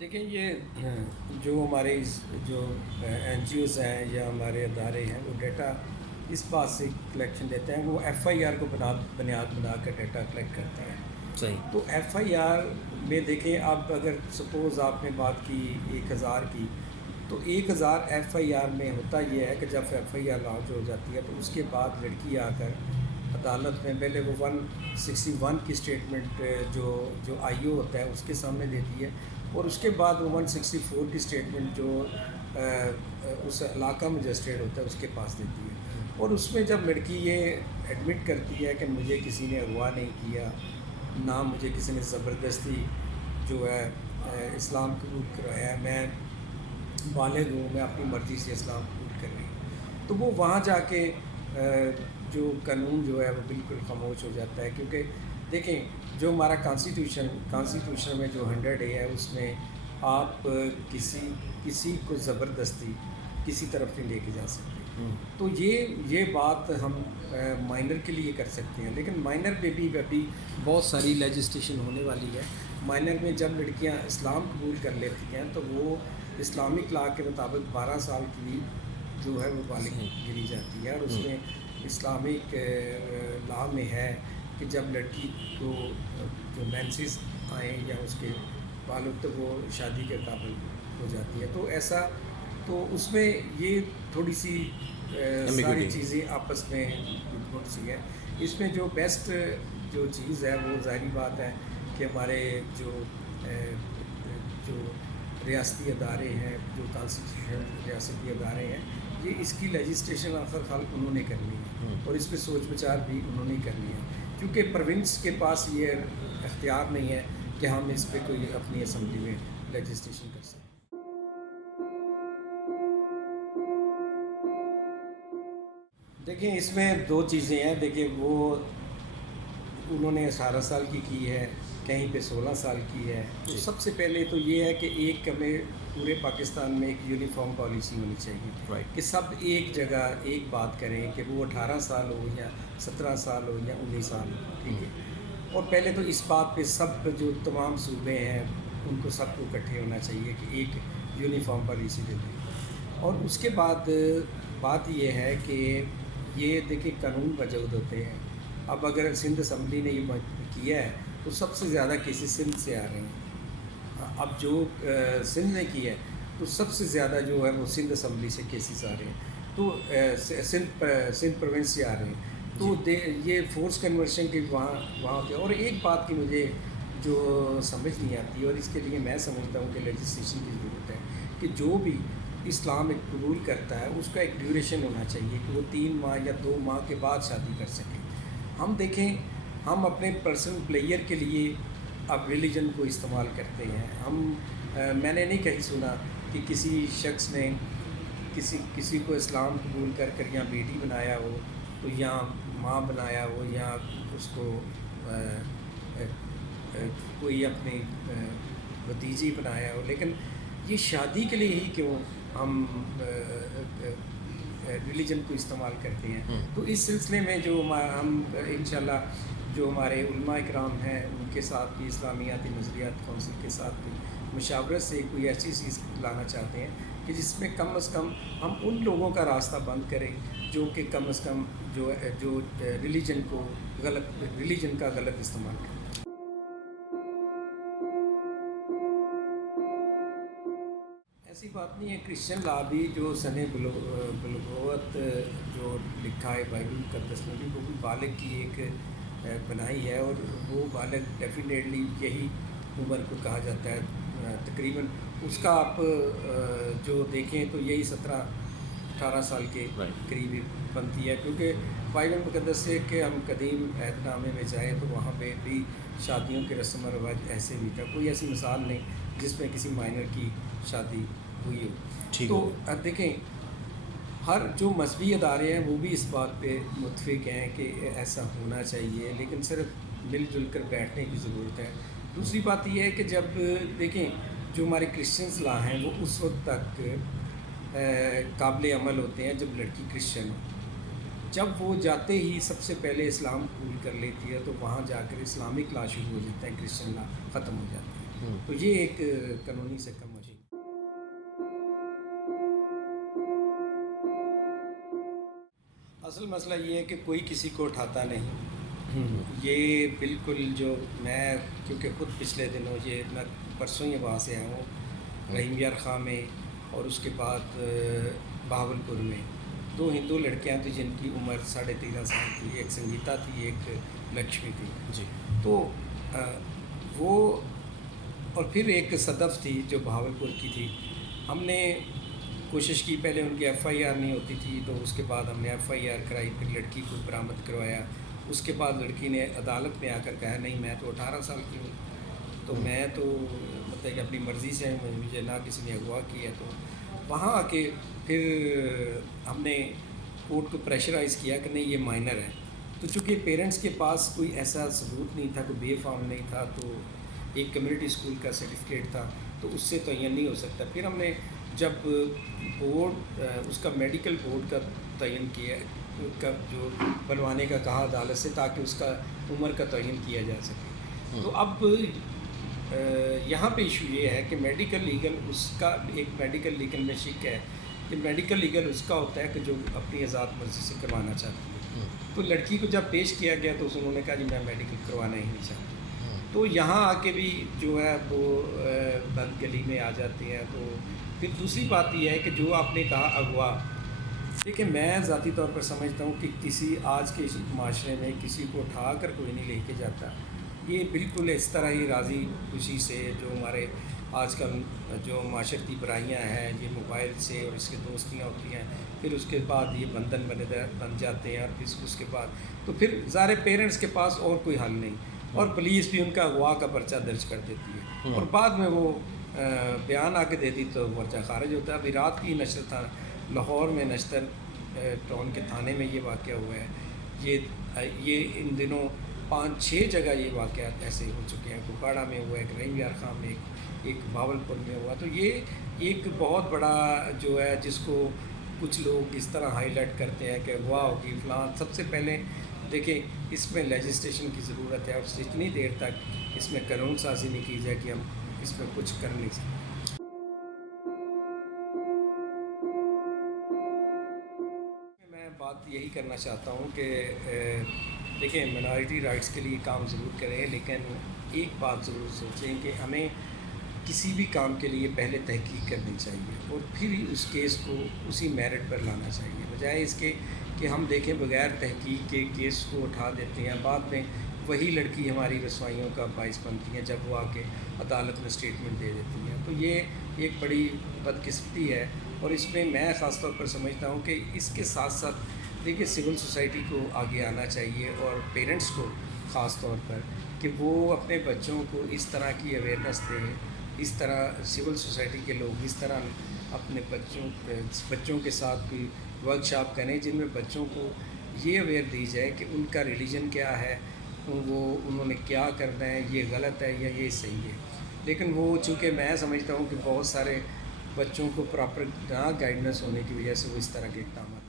دیکھیں یہ جو ہمارے جو این جی اوز ہیں یا ہمارے ادارے ہیں وہ ڈیٹا اس بات سے کلیکشن دیتے ہیں، وہ ایف آئی آر کو بنیاد بنا کر ڈیٹا کلیکٹ کرتے ہیں. صحیح. تو ایف آئی آر میں دیکھیں اب اگر سپوز آپ نے بات کی 1000 کی، تو 1000 ایف آئی آر میں ہوتا یہ ہے کہ جب ایف آئی آر لانچ ہو جاتی ہے تو اس کے بعد لڑکی آ کر عدالت میں پہلے وہ 161 کی اسٹیٹمنٹ جو آئی او ہوتا ہے اس کے سامنے دیتی ہے، اور اس کے بعد وہ 164 کی اسٹیٹمنٹ جو اس علاقہ مجسٹریٹ ہوتا ہے اس کے پاس دیتی ہے. اور اس میں جب لڑکی یہ ایڈمٹ کرتی ہے کہ مجھے کسی نے اغوا نہیں کیا، نہ مجھے کسی نے زبردستی جو ہے اسلام قبول کرایا ہے، میں بالغ ہوں، میں اپنی مرضی سے اسلام قبول کر رہی ہوں، تو وہ وہاں جا کے جو قانون جو ہے وہ بالکل خاموش ہو جاتا ہے. کیونکہ دیکھیں جو ہمارا کانسٹیٹیوشن میں جو 100A ہے اس میں آپ کسی کو زبردستی کسی طرف نہیں لے کے جا سکتے. تو یہ بات ہم مائنر کے لیے کر سکتے ہیں، لیکن مائنر پہ بھی ابھی بہت ساری لیجسلیشن ہونے والی ہے. مائنر میں جب لڑکیاں اسلام قبول کر لیتی ہیں تو وہ اسلامک لا کے مطابق 12 سال کی جو ہے وہ بالغ گری جاتی ہے. اور اس میں اسلامک لا میں ہے کہ جب لڑکی کو جو مینسز آئیں یا اس کے بالغ تو وہ شادی کے قابل ہو جاتی ہے. تو ایسا تو اس میں یہ تھوڑی سی ساری چیزیں آپس میں گڈ سی ہے. اس میں جو بیسٹ جو چیز ہے وہ ظاہری بات ہے کہ ہمارے جو ریاستی ادارے ہیں، جو کانسٹیٹیوشن ریاستی ادارے ہیں، یہ اس کی لیجسلیشن آخر خال انہوں نے کرنی ہے، اور اس پہ سوچ بچار بھی انہوں نے کرنی ہے. کیونکہ پروونس کے پاس یہ اختیار نہیں ہے کہ ہم اس پہ کوئی اپنی اسمبلی میں لیجسلیشن کر سکیں. دیکھیں اس میں دو چیزیں ہیں. دیکھیں وہ انہوں نے 18 سال کی ہے، کہیں پہ 16 سال کی ہے. تو سب سے پہلے تو یہ ہے کہ ایک ہمیں پورے پاکستان میں ایک یونیفارم پالیسی ہونی چاہیے کہ سب ایک جگہ ایک بات کریں کہ وہ 18 سال ہو یا 17 سال ہو یا 19 سال ہو. ٹھیک ہے. اور پہلے تو اس بات پہ سب جو تمام صوبے ہیں ان کو سب کو اکٹھے ہونا چاہیے کہ ایک یونیفارم پالیسی دے دیں. اور اس کے بعد بات یہ ہے کہ یہ دیکھیں قانون وجود ہوتے ہیں. اب اگر سندھ اسمبلی نے یہ کیا ہے تو سب سے زیادہ کیسز سندھ سے آ رہے ہیں. اب جو سندھ نے کی ہے تو سب سے زیادہ جو ہے وہ سندھ اسمبلی سے کیسز آ رہے ہیں، تو سندھ پروونس سے آ رہے ہیں. تو یہ فورس کنورشن کے وہاں ہوتے ہیں. اور ایک بات کی مجھے جو سمجھ نہیں آتی، اور اس کے لیے میں سمجھتا ہوں کہ لیجسلیشن کی ضرورت ہے کہ جو بھی اسلام ایک قبول کرتا ہے اس کا ایک ڈیوریشن ہونا چاہیے کہ وہ 3 ماہ یا 2 ماہ کے بعد شادی کر سکیں. ہم دیکھیں ہم اپنے پرسنل پلیئر کے لیے اب ریلیجن کو استعمال کرتے ہیں. میں نے نہیں کہیں سنا کہ کسی شخص نے کسی کو اسلام قبول کر یا بیٹی بنایا ہو، تو یا ماں بنایا ہو، یا اس کو کوئی اپنی بھتیجی بنایا ہو. لیکن یہ شادی کے لیے ہی کیوں ہم ریلیجن کو استعمال کرتے ہیں. تو اس سلسلے میں جو ہم انشاءاللہ جو ہمارے علماء اکرام ہیں ان کے ساتھ بھی، اسلامیاتی نظریات کونسل کے ساتھ بھی مشاورت سے کوئی ایسی چیز لانا چاہتے ہیں کہ جس میں کم از کم ہم ان لوگوں کا راستہ بند کریں جو کہ کم از کم جو ریلیجن کا غلط استعمال کریں. ایسی بات نہیں ہے. کرسچن لا بھی جو سن بلغوت جو لکھا ہے بائبل مقدس میں بھی، وہ بھی بالغ کی ایک بنائی ہے. اور وہ بالغ ڈیفینیٹلی یہی عمر کو کہا جاتا ہے تقریباً. اس کا آپ جو دیکھیں تو یہی 17-18 سال کے قریب بنتی ہے. کیونکہ بائبل مقدس سے کہ ہم قدیم عہد نامے میں جائیں تو وہاں پہ بھی شادیوں کے رسم و رواج ایسے بھی تھا. کوئی ایسی مثال نہیں جس میں کسی مائنر کی شادی ہوئی ہو. تو دیکھیں ہر جو مذہبی ادارے ہیں وہ بھی اس بات پہ متفق ہیں کہ ایسا ہونا چاہیے، لیکن صرف مل جل کر بیٹھنے کی ضرورت ہے. دوسری بات یہ ہے کہ جب دیکھیں جو ہمارے کرسچنس لا ہیں وہ اس وقت تک قابل عمل ہوتے ہیں جب لڑکی کرسچن ہو. جب وہ جاتے ہی سب سے پہلے اسلام قبول کر لیتی ہے تو وہاں جا کر اسلامک لا شروع ہو جاتا ہے، کرسچن لا ختم ہو جاتی ہے. تو یہ ایک قانونی سے کم ہو جائے. اصل مسئلہ یہ ہے کہ کوئی کسی کو اٹھاتا نہیں. یہ بالکل جو میں کیونکہ خود پچھلے دنوں میں پرسوں ہی وہاں سے آیا ہوں، رحیم یار خاں میں اور اس کے بعد بہاولپور میں 2 ہندو لڑکیاں تھیں جن کی عمر 13.5 سال تھی. ایک سنگیتا تھی، ایک لکشمی تھی. جی. تو وہ اور پھر ایک صدف تھی جو بہاولپور کی تھی. ہم نے کوشش کی، پہلے ان کی ایف آئی آر نہیں ہوتی تھی تو اس کے بعد ہم نے ایف آئی آر کرائی، پھر لڑکی کو برآمد کروایا. اس کے بعد لڑکی نے عدالت میں آ کر کہا نہیں میں تو 18 سال کی ہوں، تو میں تو مطلب کہ اپنی مرضی سے مجھے نہ کسی نے اغوا کیا. تو وہاں آ کے پھر ہم نے کورٹ کو پریشرائز کیا کہ نہیں یہ مائنر ہے. تو چونکہ پیرنٹس کے پاس کوئی ایسا ثبوت نہیں تھا، کوئی بے فارم نہیں تھا، تو ایک کمیونٹی اسکول کا سرٹیفکیٹ تھا تو اس سے تعین نہیں ہو سکتا. پھر ہم نے جب بورڈ اس کا میڈیکل بورڈ کا تعین کیا، کا جو بنوانے کا کہا عدالت سے تاکہ اس کا عمر کا تعین کیا جا سکے. تو اب یہاں پہ ایشو یہ ہے کہ میڈیکل لیگل اس کا ایک میڈیکل لیگل میں شک ہے کہ میڈیکل لیگل اس کا ہوتا ہے کہ جو اپنی آزاد مرضی سے کروانا چاہتی ہے. تو لڑکی کو جب پیش کیا گیا تو انہوں نے کہا جی میں میڈیکل کروانا ہی نہیں چاہتی. تو یہاں آ کے بھی جو ہے وہ بند گلی میں آ جاتے ہیں. تو پھر دوسری بات یہ ہے کہ جو آپ نے کہا اغوا، دیکھیں میں ذاتی طور پر سمجھتا ہوں کہ کسی آج کے اس معاشرے میں کسی کو اٹھا کر کوئی نہیں لے کے جاتا. یہ بالکل اس طرح ہی راضی خوشی سے جو ہمارے آج کل جو معاشرتی برائیاں ہیں یہ موبائل سے اور اس کے دوستیاں ہوتی ہیں، پھر اس کے بعد یہ بندھن بن جاتے ہیں اور پھر اس کے بعد تو پھر ظاہر پیرنٹس کے پاس اور کوئی حل نہیں اور پولیس بھی ان کا اغوا کا پرچہ درج کر دیتی ہے اور بعد میں وہ بیان آ کے دیتی تو پرچہ خارج ہوتا ہے. ابھی رات کی نشر تھا لاہور میں، نشتر ٹاؤن کے تھانے میں یہ واقعہ ہوا ہے. یہ ان دنوں 5-6 جگہ یہ واقعات ایسے ہو چکے ہیں. کوکاڑا میں ہوا، ایک رحیم یار خاں میں، ایک بہاولپور میں ہوا. تو یہ ایک بہت بڑا جو ہے جس کو کچھ لوگ اس طرح ہائی لائٹ کرتے ہیں کہ اغوا ہوگی فلاں. سب سے پہلے دیکھیں اس میں لیجسلیشن کی ضرورت ہے اور اتنی دیر تک اس میں قانون سازی نہیں کی جائے کہ ہم اس میں کچھ کر نہیں سکتے. میں بات یہی کرنا چاہتا ہوں کہ دیکھیں مائنارٹی رائٹس کے لیے کام ضرور کریں، لیکن ایک بات ضرور سوچیں کہ ہمیں کسی بھی کام کے لیے پہلے تحقیق کرنی چاہیے اور پھر اس کیس کو اسی میرٹ پر لانا چاہیے، بجائے اس کے کہ ہم دیکھیں بغیر تحقیق کے کیس کو اٹھا دیتے ہیں. بعد میں وہی لڑکی ہماری رسوائیوں کا باعث بنتی ہیں جب وہ آ کے عدالت میں اسٹیٹمنٹ دے دیتی ہیں. تو یہ ایک بڑی بدقسمتی ہے اور اس میں میں خاص طور پر سمجھتا ہوں کہ اس کے ساتھ ساتھ دیکھیے سول سوسائٹی کو آگے آنا چاہیے اور پیرنٹس کو خاص طور پر کہ وہ اپنے بچوں کو اس طرح کی اویئرنیس دیں. اس طرح سول سوسائٹی کے لوگ اس طرح اپنے بچوں کے ساتھ کوئی ورک شاپ کریں جن میں بچوں کو یہ اویئر دی جائے کہ ان کا ریلیجن کیا ہے، انہوں نے کیا کرنا ہے، یہ غلط ہے یا یہ صحیح ہے. لیکن وہ چونکہ میں سمجھتا ہوں کہ بہت سارے بچوں کو پراپر نہ گائیڈنس ہونے کی وجہ سے وہ اس طرح کے اقدامات